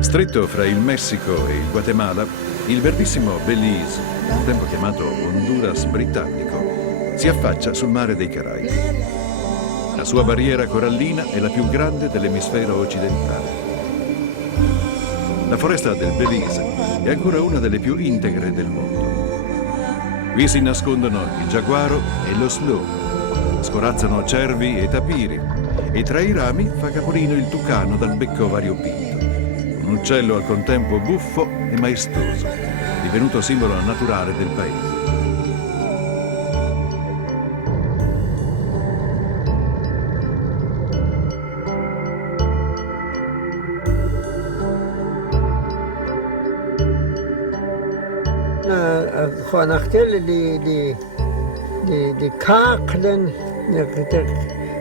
Stretto fra il Messico e il Guatemala, il verdissimo Belize, un tempo chiamato Honduras Britannico, si affaccia sul mare dei Caraibi. La sua barriera corallina è la più grande dell'emisfero occidentale. La foresta del Belize è ancora una delle più integre del mondo. Qui si nascondono il giaguaro e lo slow, scorazzano cervi e tapiri, e tra i rami fa capolino il tucano dal becco variopinto. Un uccello al contempo buffo e maestoso, divenuto simbolo naturale del paese. di kaklen,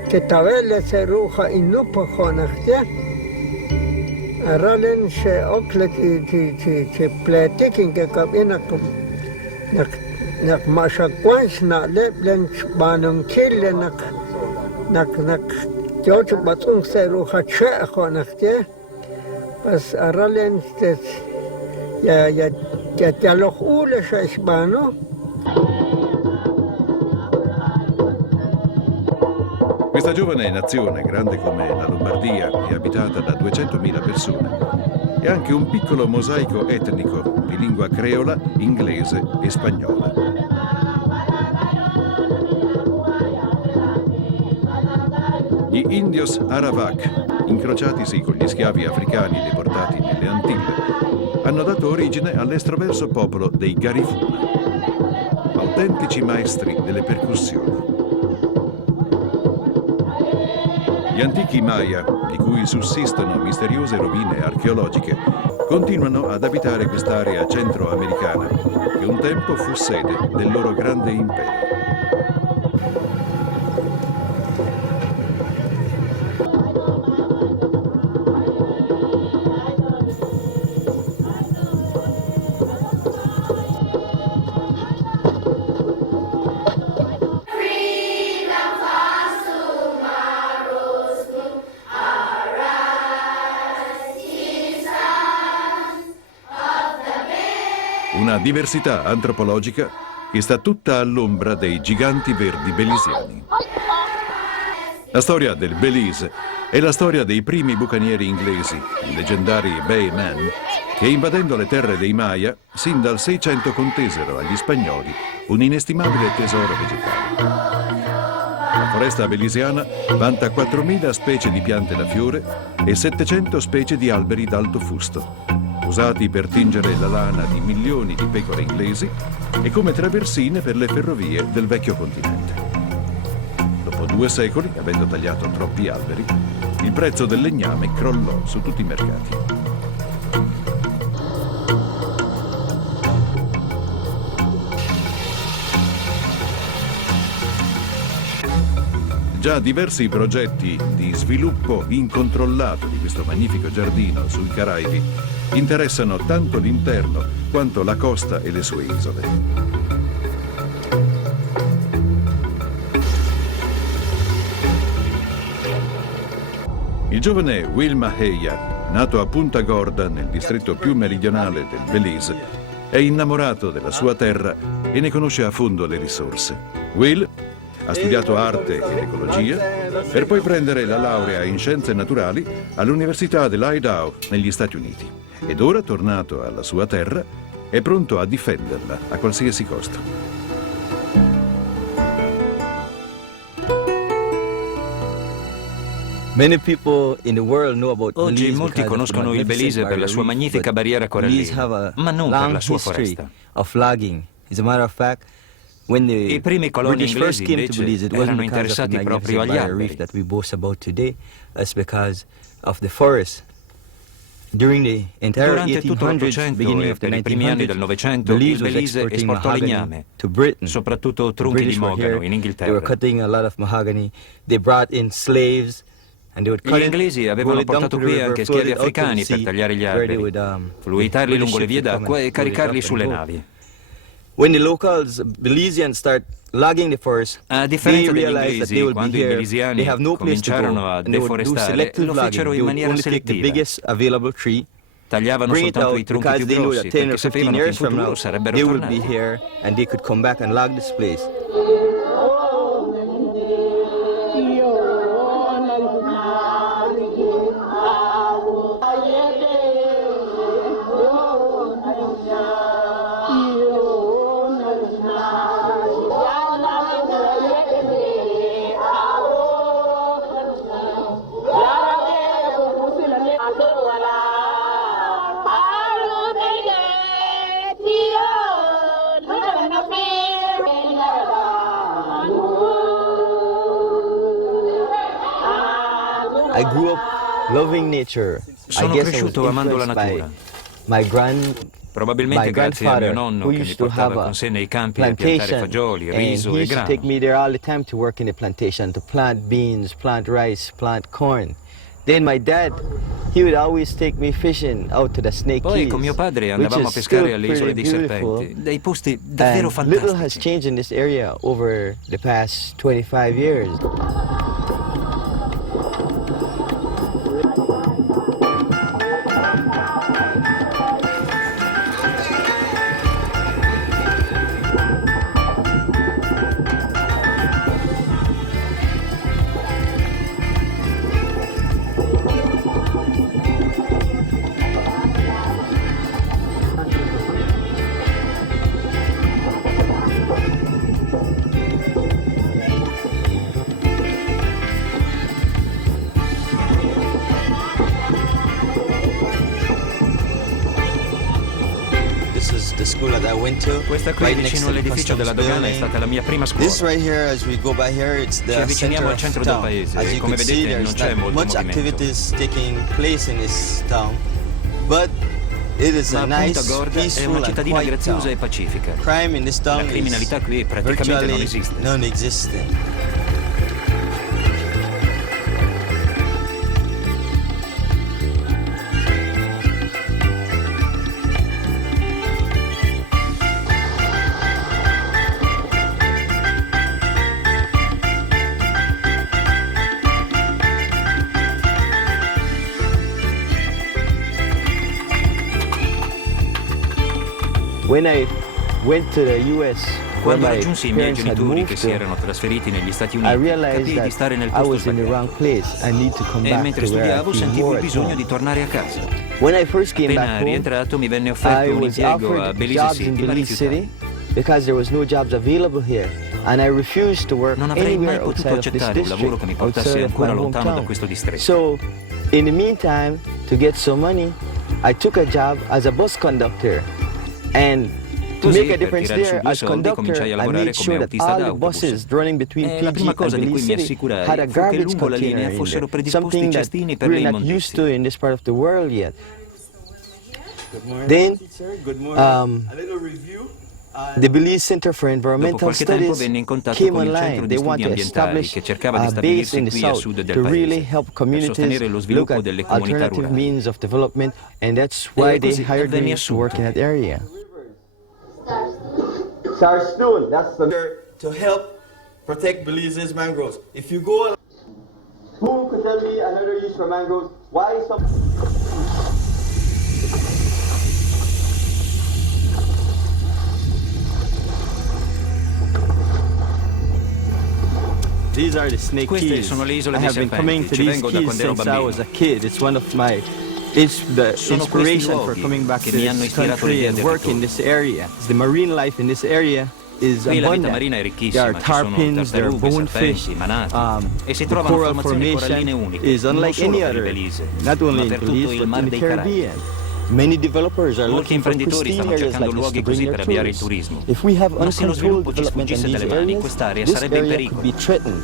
che tavelle se ruha in nupo khonakhte. Ralen se oklet ci pletikin ke kabina nak mashakwans na leblen banum kille nak joch batung se ruha che khonakhte. Pas ralen ya loch ule shbano. Questa giovane nazione, grande come la Lombardia e abitata da 200.000 persone, è anche un piccolo mosaico etnico di lingua creola, inglese e spagnola. Gli indios Arawak, incrociatisi con gli schiavi africani deportati nelle Antille, hanno dato origine all'estroverso popolo dei Garifuna, autentici maestri delle percussioni. Gli antichi Maya, di cui sussistono misteriose rovine archeologiche, continuano ad abitare quest'area centroamericana, che un tempo fu sede del loro grande impero. Una diversità antropologica che sta tutta all'ombra dei giganti verdi belisiani. La storia del Belize è la storia dei primi bucanieri inglesi, i leggendari Baymen, che invadendo le terre dei Maya, sin dal 600 contesero agli spagnoli un inestimabile tesoro vegetale. La foresta belisiana vanta 4.000 specie di piante da fiore e 700 specie di alberi d'alto fusto, usati per tingere la lana di milioni di pecore inglesi e come traversine per le ferrovie del vecchio continente. Dopo 2 secoli, avendo tagliato troppi alberi, il prezzo del legname crollò su tutti i mercati. Già diversi progetti di sviluppo incontrollato di questo magnifico giardino sui Caraibi interessano tanto l'interno quanto la costa e le sue isole. Il giovane Will Maheia, nato a Punta Gorda, nel distretto più meridionale del Belize, è innamorato della sua terra e ne conosce a fondo le risorse. Will ha studiato arte ed ecologia per poi prendere la laurea in scienze naturali all'Università dell'Idaho negli Stati Uniti. Ed ora, tornato alla sua terra, è pronto a difenderla a qualsiasi costo. Oggi molti conoscono il Belize per la sua magnifica barriera corallina, ma non per la sua foresta. I primi coloni inglesi, invece, erano interessati proprio agli alberi. Durante tutto l'Ottocento e per i primi anni del Novecento, il Belize esportò legname, soprattutto tronchi di mogano, in Inghilterra. Gli inglesi avevano portato qui anche schiavi africani per tagliare gli alberi, fluitarli lungo le vie d'acqua e caricarli sulle navi. A differenza degli inglesi, quando i belisiani cominciarono a deforestare, lo fecero in maniera selettiva. Tagliavano bring it soltanto out i tronchi because più they knew grossi, that 10 perché or 15 sapevano che in years from futuro now sarebbero they would be tornati. here and they could come back and log this place. I grew up loving nature. Sono cresciuto amando la natura. Probabilmente grazie a mio nonno che mi portava con sé nei campi a piantare fagioli, riso e grano. Take me there all the time to work in the plantation, to plant beans, plant rice, plant corn. Then my dad, he would always take me fishing out to the Snake Keys. Poi con mio padre andavamo a pescare alle isole dei serpenti, dei posti davvero fantastici. Little has changed in this area over the past 25 years. Questa qui vicino all'edificio della dogana è stata la mia prima scuola. Ci avviciniamo al centro del paese e come vedete non c'è molto movimento. Ma appunto Gorda è una cittadina graziosa e pacifica. La criminalità qui praticamente non esiste. When I went to the US, quando raggiunsi i miei genitori che si erano trasferiti negli Stati Uniti, capii di stare nel posto sbagliato. E mentre studiavo sentivo il bisogno di tornare a casa. Appena rientrato mi venne offerto un impiego a Belize City, ma rifiutai. Non avrei mai potuto accettare un lavoro che mi portasse ancora lontano da questo distretto. So, in the meantime, to get some money, I took a job as a bus conductor. And to make a difference there, as conductor, I made sure that all the buses running between PG and Belize City had a garbage container in there, something that we're not used to in this part of the world yet. Then, the Belize Center for Environmental Studies came online. They want to establish a base in the south to really help communities look at alternative means of development, and that's why they hired me to work in that area. Sarstool, that's to help protect Belize's mangroves. If you go, who could tell me another use for mangroves? Why some? These are the Snake Queste Keys. sono le isole I dei have been coming serpenti, to ci these vengo da keys quando ero since I was bambino. a kid. It's one of my, it's the Sono inspiration questi for luoghi coming back che to mi hanno this ispirato country l'idea and del work in ritorno. this area. The marine life in this area is Qui la vita abundant. marina è There ricchissima, are ci sono tarpons, there are tartarughe, bonefish. serpenti, manati e si The trovano coral formazioni coralline formation uniche, is non unlike solo any per il other, Belize, not ma only in per tutto Belize il but Mar in the dei Caraibi. Caribbean. Many developers are Molti looking for imprenditori pristine stanno areas cercando like this luoghi to bring così their per avviare il tourists. turismo. If we have Ma se lo uncontrolled sviluppo ci development in sfuggisse these dalle mani, areas, quest'area this sarebbe in area could be pericolo. threatened.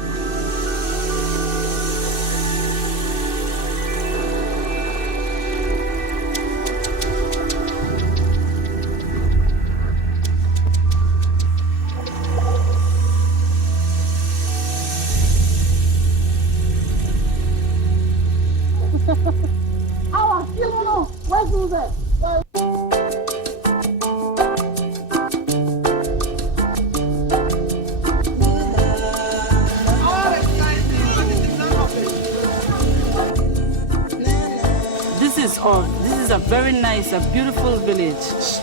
is a very nice, a beautiful village.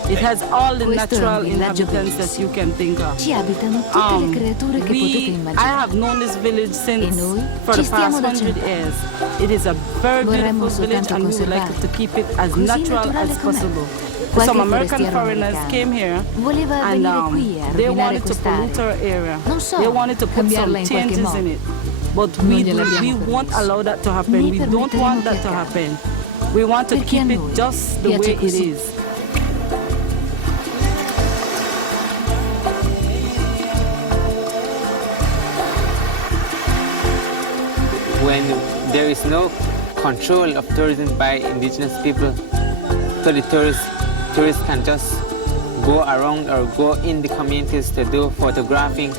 It has all the natural inhabitants that you can think of. Ci abitano tutte le creature che potete I immaginare. have known this village since E noi for ci the stiamo past da 100 100 years. It is a very Vorremmo beautiful village soltanto and we would like conservarlo, to keep it as così natural naturale as com'è. possible. Qualche Some American forestiero foreigners americano came here voleva and venire qui a they rovinare wanted to pollute our quest'area. area. Non so, They wanted to put cambiarla some in qualche changes modo. in it. But Non we gliel'abbiamo won't permesso. allow that to happen. Né We don't permetteremo want that che to accada. happen. We want to Perché a keep it noi just the piace way it così. is. When there is no control of tourism by indigenous people, so the tourists can just go around or go in the communities to do photographing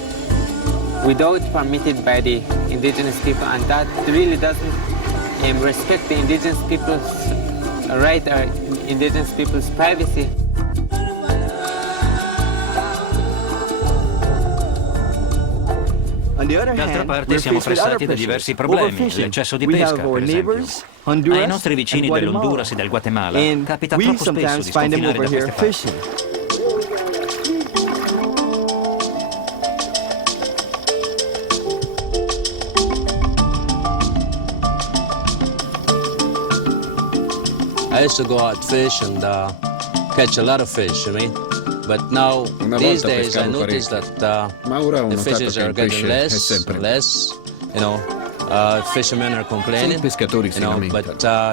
without permitted by the indigenous people, and that really doesn't respect the indigenous people's right or indigenous people's privacy. D'altra parte siamo pressati da diversi problemi, l'eccesso di pesca, per esempio. Ai nostri vicini dell'Honduras e del Guatemala capita troppo spesso di sconfinare da queste parti. I used to go out fish and catch a lot of fish, but now these days I notice that the fishes are getting less, fishermen are complaining, but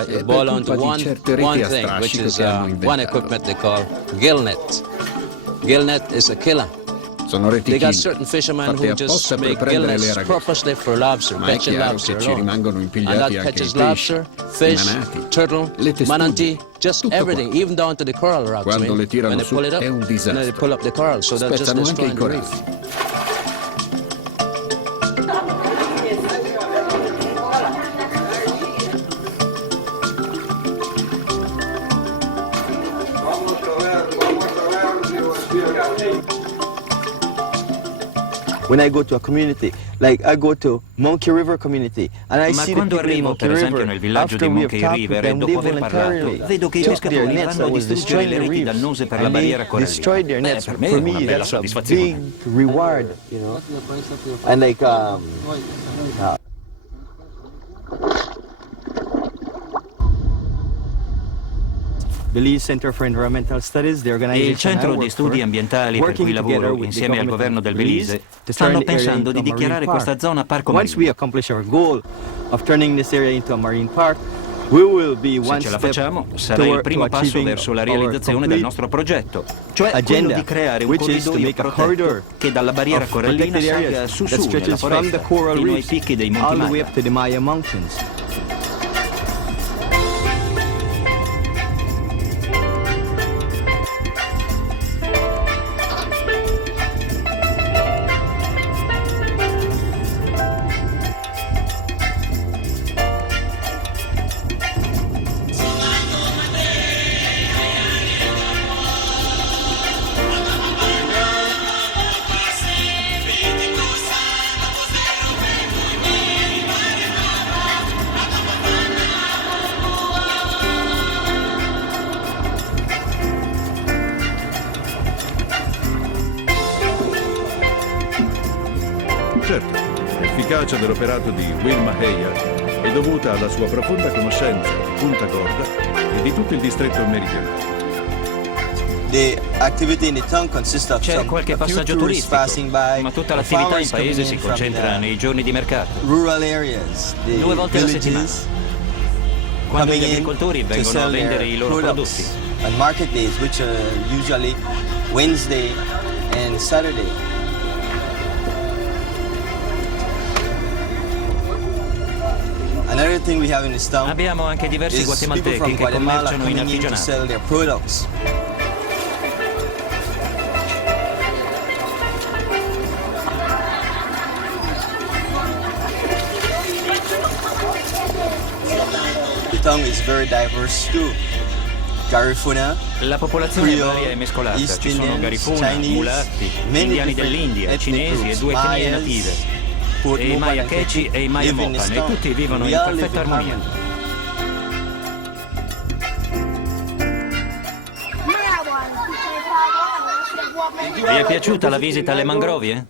it boils down to one thing, which is one equipment they call gill net. Gill net is a killer. They got certain fishermen who just make gill nets purposely for lobster, catching lobster alone. And that catches lobster, fish, turtle, manatee, just everything, even down to the coral rocks. When they pull it up, they pull up the coral, so they're just destroying the reef. When I go to a community, like I go to Monkey River community, and I Ma see the quando people in arrivo, Monkey per esempio, River, nel villaggio di after we have Monkey talked with River, e them, dopo they aver parlato, voluntarily vedo che i took their pescatori nets vanno a that was distruggere destroying le the reti reefs, dannose per la and they barriera corallina. destroyed their nets. Per me For è una me, bella that's a soddisfazione. big reward, And like, Belize Center for Environmental Studies, the E organization il centro I di work studi for, ambientali per working cui lavoro together with insieme the al governo del Belize to turn stanno the area pensando into di a marine dichiarare park. questa zona parco Once we marino. accomplish our goal of turning this area into a marine park, we will be Se one ce la step facciamo, sarà il toward primo passo achieving verso la our realizzazione del complete nostro progetto, cioè quello agenda, di creare un which is to corridoio make a protetto corridor che dalla barriera of corallina protected salga areas su that nella stretches from foresta the coral fino ai reefs picchi dei Monti all the way Maia. up to the Maya Mountains. Certo, l'efficacia dell'operato di Will Maheia è dovuta alla sua profonda conoscenza di Punta Gorda e di tutto il distretto meridionale. C'è qualche passaggio turistico, ma tutta l'attività in paese si concentra nei giorni di mercato. 2 volte alla settimana, quando gli agricoltori vengono a vendere i loro prodotti. On market days, which are usually Wednesday and Saturday. Another thing we have in this town Abbiamo anche diversi is people guatemaltechi from che Guatemala commerciano in coming in to artigianato. sell their products. The town is very diverse too. Garifuna, La popolazione Creole, varia e mescolata, East ci sono Indians, Garifuna, Chinese, mulatti, many indiani different dell'India, ethnic cinesi e groups, 2 etnie Mayas, native, Port e i Mopan Maya and Quechua e i Maya live in this Mopan, e town. tutti vivono We in all live perfetta in armonia. harmony. Vi è piaciuta la visita alle mangrovie?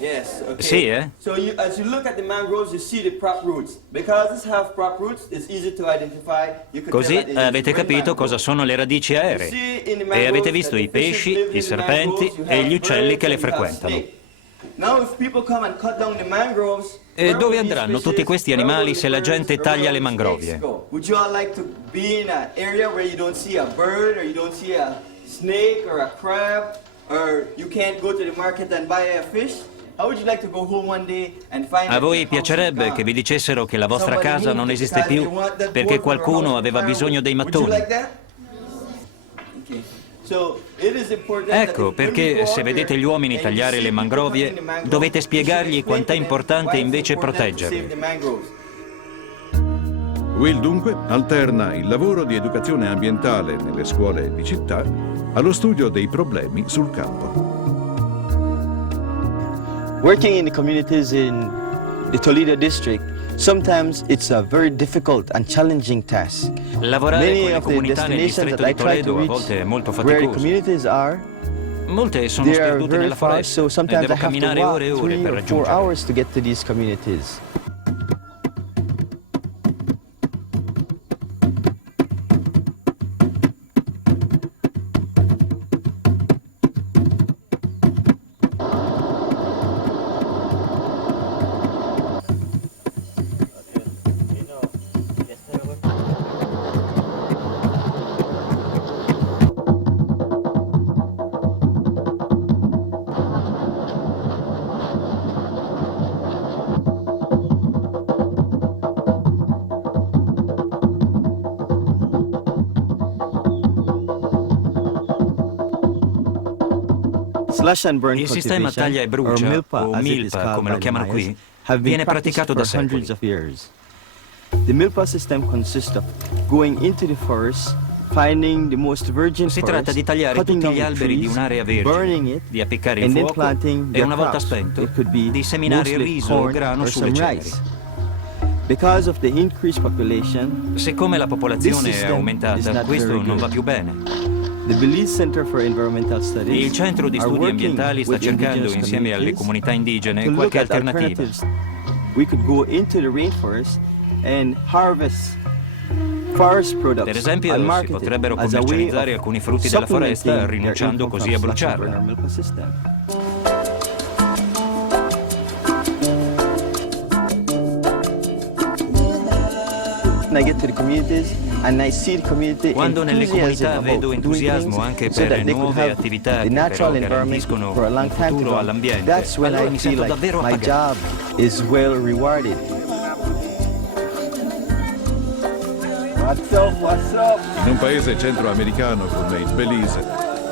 Yes, okay. Sì, eh? So as you look at the mangroves, you see the prop roots. Because it's have prop roots, it's easy to identify. You could Così tell that it is avete green capito mangrove. cosa sono le radici aeree. E avete visto i pesci, i serpenti e gli uccelli che le frequentano. Now if people come and cut down the mangroves, E dove andranno tutti questi animali se la gente taglia le mangrovie? Would you all like to be in an area where you don't see a bird or you don't see a snake or a crab or you can't go to the market and buy a fish? How would you like to go home one day and find A voi piacerebbe che vi dicessero che la vostra casa non esiste più perché qualcuno aveva bisogno dei mattoni? Ecco perché se vedete gli uomini tagliare le mangrovie dovete spiegargli quant'è importante invece proteggerle. Will dunque alterna il lavoro di educazione ambientale nelle scuole di città allo studio dei problemi sul campo. Working in the communities in the Toledo district, sometimes it's a very difficult and challenging task. Lavorare Many con le of the comunità nel destinations distretto that I di try to Toledo a reach volte è molto where the faticoso. communities are, Molte sono they are sperdute very nella far, foresta so e sometimes I devo have to camminare walk ore e ore 3 per or 4 raggiungerle. hours to get to these communities. Il sistema taglia e brucia, o milpa come lo chiamano qui, viene praticato da secoli. The milpa system consists of going into the forest, finding the most virgin Si tratta di tagliare cutting tutti down gli the alberi di trees, un'area burning vergine, it, di appiccare il and then fuoco planting e their una volta crops. spento It could be di seminare il mostly riso o corn grano or sulle some ceneri. rice. Because of the increased population, Siccome la popolazione this è system is aumentata, not questo very non good. va più bene. The Belize Center for Environmental Studies Il centro di are studi working ambientali sta with cercando, indigenous insieme alle communities, comunità indigene, to look qualche at alternativa. alternatives. We could go into the rainforest and harvest forest products. Per esempio, and si market it potrebbero as a way commercializzare of alcuni frutti della foresta, supplementing rinunciando their così a income from such bruciarli. environmental system. When I get to the communities and I see the community Quando nelle comunità enthusiasm vedo about entusiasmo doing anche things so per that they could nuove have attività the che però natural environment garantiscono for a long un time to futuro come, all'ambiente, that's when allora I mi feel sento like davvero my appagato. job is well rewarded. What's up? In un paese centroamericano come il Belize,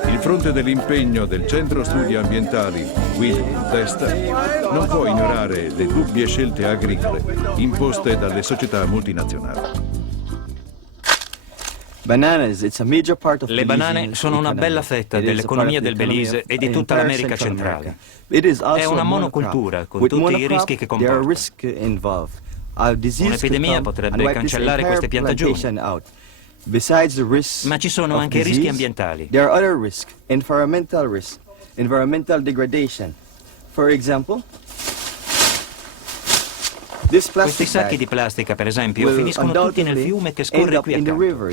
il fronte dell'impegno del Centro Studi Ambientali Will Testa non può ignorare le dubbie scelte agricole imposte dalle società multinazionali. Le banane sono una bella fetta dell'economia del Belize e di tutta l'America centrale. È una monocultura con tutti i rischi che comporta. Un'epidemia potrebbe cancellare queste piantagioni. Ma ci sono anche rischi ambientali. There are other risks, environmental degradation. For example, Questi sacchi di plastica, per esempio, finiscono tutti nel fiume che scorre qui accanto.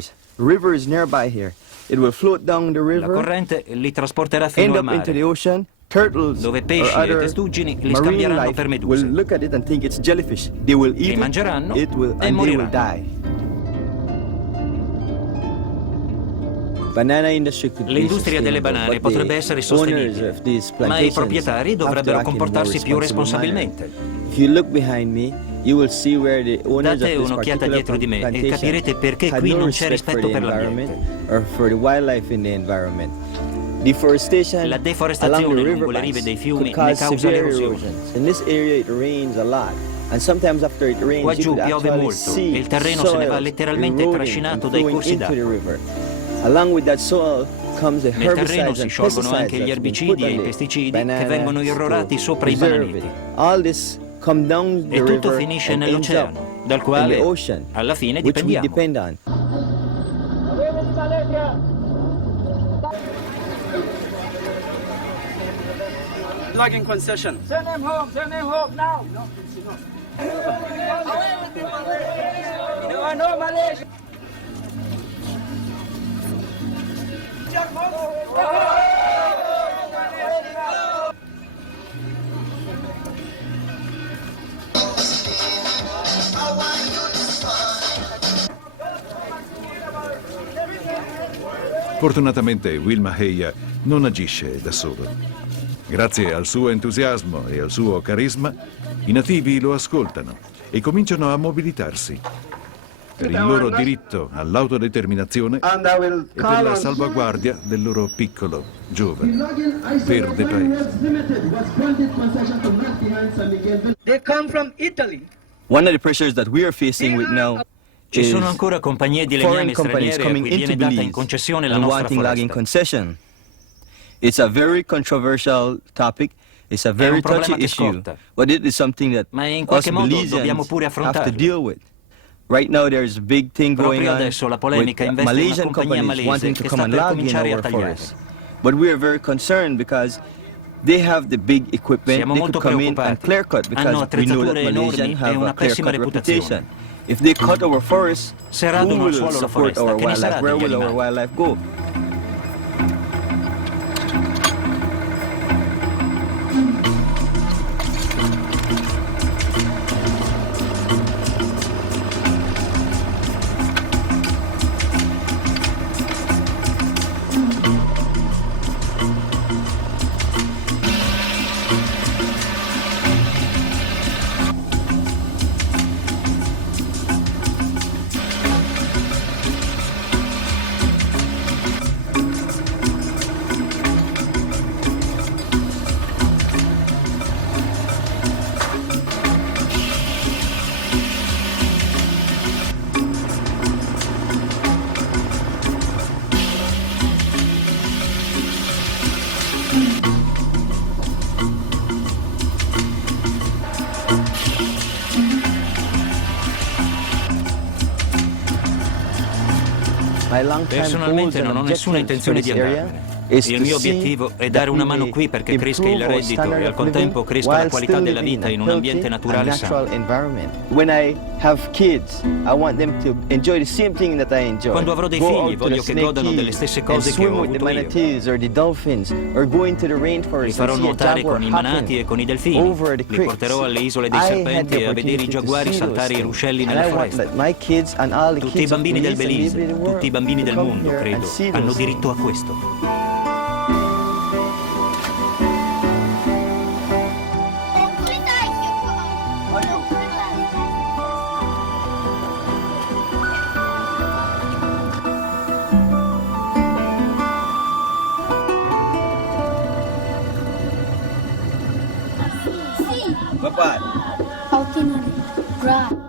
La corrente li trasporterà fino al mare, dove pesci e testuggini li scambieranno per meduse. Li mangeranno e moriranno. L'industria delle banane potrebbe essere sostenibile, ma i proprietari dovrebbero comportarsi più responsabilmente. Date un'occhiata dietro di me e capirete perché qui non c'è rispetto per l'ambiente. La deforestazione lungo le rive dei fiumi ne causa l'erosione. Qua giù piove molto e il terreno se ne va letteralmente trascinato dai corsi d'acqua. Nel terreno si sciolgono anche gli erbicidi e i pesticidi che vengono irrorati sopra i bananeti. E tutto finisce nell'oceano, dal quale alla fine dipendiamo. logging concession. Send him home now. No. No, Malaysia. Fortunatamente Will Maheia non agisce da solo. Grazie al suo entusiasmo e al suo carisma, i nativi lo ascoltano e cominciano a mobilitarsi per il loro diritto all'autodeterminazione e per la salvaguardia del loro piccolo, giovane, verde paese. They come from Italy. One of the pressures that we are facing with now Ci is sono ancora compagnie di foreign legname companies straniere a coming cui into viene data in Belize concessione la and nostra wanting logging foresta. concession. It's a very controversial topic. It's a very touchy issue, but it is something that Ma in us qualche modo dobbiamo Belizeans pure have to affrontarlo. deal with. Right now there's a big thing going Proprio on adesso la with polemica investe una Malaysian compagnia companies malese wanting to che come sta and per log in cominciare a our tagliare. forests. But we are very concerned because they have the big equipment. Siamo They molto could come in and preoccupati. clear cut because Hanno we know that attrezzature Malaysian enormi e have una a clear pessima cut reputazione. reputation. If they cut our forests, Se who radono al will suolo la support foresta, our che ne sarà wildlife? Where degli will our animali? wildlife go? Personalmente non ho nessuna intenzione di andarmene. Il mio obiettivo è dare una mano qui perché cresca il reddito e al contempo cresca la qualità della vita in un ambiente naturale sano. When I have kids, I want them to enjoy the same thing that I enjoy. Quando avrò dei Go figli out to voglio the che godano delle stesse cose che ho swim with the avuto io. manatees or the dolphins or go into the Li rainforest farò and see a nuotare jaguar con i manati hopping e con i delfini. over the Li creeks. porterò alle isole dei I had serpenti the e a vedere i opportunity to giaguari see saltare those i ruscelli things. nella And I want foresta. that my kids and all the Tutti i kids of bambini del Belize and Belize, maybe the world tutti i bambini del to come mondo, here and credo, see hanno those diritto a things. questo. Bapak. How can I grab?